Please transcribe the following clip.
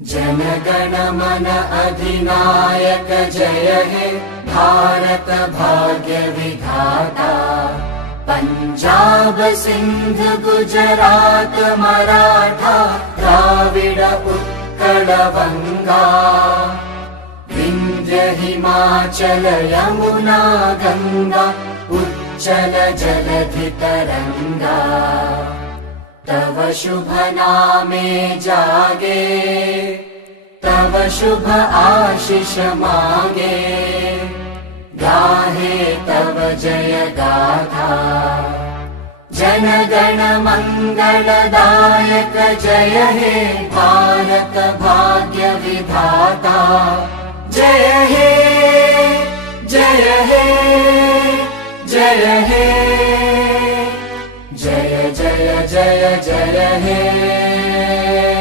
जनगण मन अधिनायक जय हे भारत भाग्य विधाता। पंजाब सिंध गुजरात मराठा द्राविड उत्कल बंगा। विंध्य हिमाचल यमुना गंगा उच्चल जलधि तरंगा। तव शुभ नामे जागे तव शुभ आशीष मागे। गाहे तव जय गाथा जनगण मंगलदायक जय हे भारत भाग्य विधाता। जय हे जय हे जय हे जय जय जय जय हे।